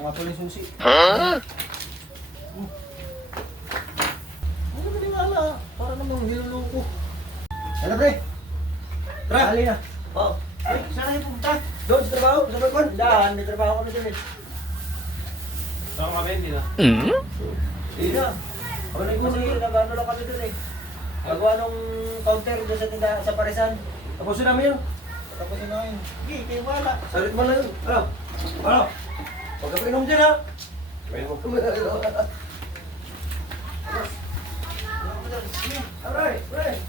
Mga pala yung susi. Huh? Ano ba wala? Para namang niloloko. Ano pre? Tara! Hali na. Oo. Ay, saan kayo pupunta? Doon sa trabaho? Sa balkon? Dahan, may trabaho kami doon eh. Saan ka ba hindi na? Hindi na. Ako na kasi nag-ano lang kami doon eh. Gagawa nung counter doon sa tinda sa Parisan. Tapusin namin yun. Tapusin namin. Hindi, kayo wala. Salit mo lang yun. Ano? Ano? Huwag ka pinom dyan ha. Pwede mo. Alright, alright.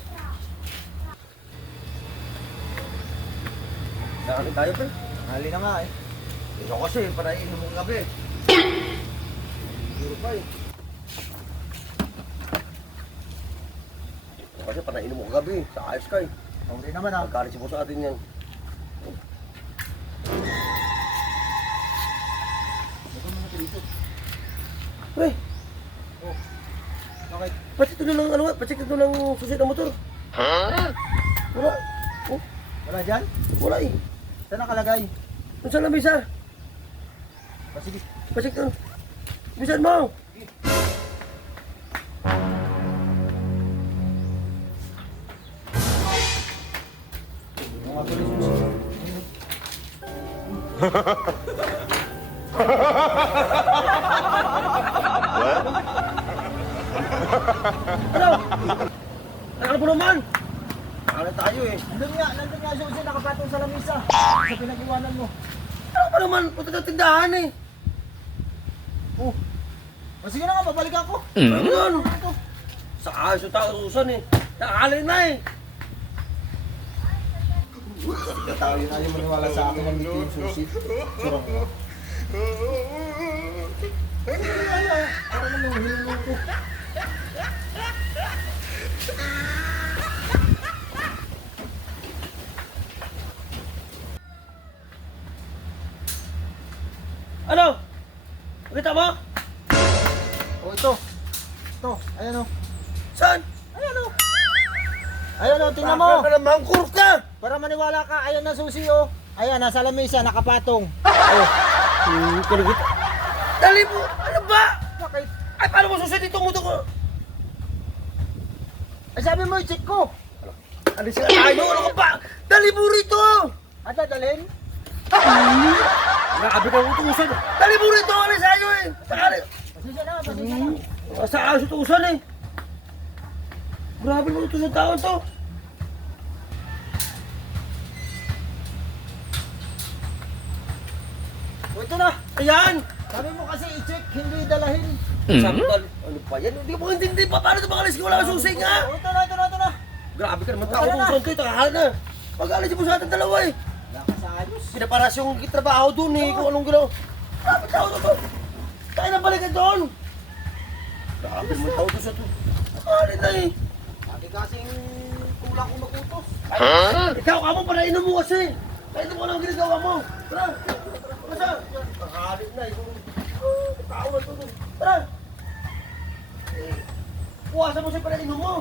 Nakakit tayo pa. Hali na nga eh. Ikaw kasi, para inom mong gabi. Siguro pa eh. Ikaw kasi, para inom mong gabi. Sa ayos ka eh. Okay naman ah. Magkalit si sa atin yan. Pre! Oh. Bakit? Pacheck ito ng ano nga? Pacheck ito ng susi ng motor. Huh? Wala. Oh, Wala dyan? wala eh. Saan nakalagay? Saan sa lamisa? Sige. Pacheck ito. Bisan mo! Mga pala yung susi. Ano? Ano po naman? Ano tayo eh? Nandun nga susi nakapatong sa lamisa. Sa pinag-iwanan mo. Ano pa naman? Punta sa tindahan eh. Oh. Sige na nga, babalikan ko. Ano yun? Sa ayos yung tao susan eh. Nakakali na eh. Tao yun ayaw maniwala sa akin ng meeting susi. Surang mo. Para namang niloloko. Ano? Nakita mo? Oh, ito. Ito, ayan o. Saan? Ayan o. Ayan o, tingnan mo. Baka ka naman, kurot ka! Para maniwala ka, ayan na susi o. Ayan, nasa lamesa, nakapatong. Kalagit. Dali mo! Ano ba? Bakit? Ay, paano mo susunod itong motor ko? Ay, sabi mo, i-check ko. Alis ka tayo! Ano ka ba? Dali mo rito! At dadalhin? Nakabi ka ng utusan. Dali mo rito! Alis tayo eh! Sakali! Pasensya na, pasensya na. Sa ayos utusan eh! Grabe mo utusan taon to! O, ito na. Ayan! Sabi mo kasi i-check, hindi dalahin. Sabi ko, ano pa yan? Hindi mo hindi pa. Paano ito makalis ko? Wala kang susi nga! O, ito na. Grabe ka naman tao Wala na. utusan to eh! Takahal na! Pag-alis mo sa ating dalawa eh! Wala ka sa ayos. Pinaparas yung trabaho dun eh, kung anong ginawa. Grabe tao to. Tayo na balikan doon. Grabe mo tao to sa to. Nakali na eh. Sabi kasing kulang kong magutos. Huh? Ikaw ka mo, panainom mo kasi. Panainom mo lang ang ginagawa mo. Tara. Masa? Nakali na eh. Tao na to. Tara. Kuwasan mo siya panainom mo.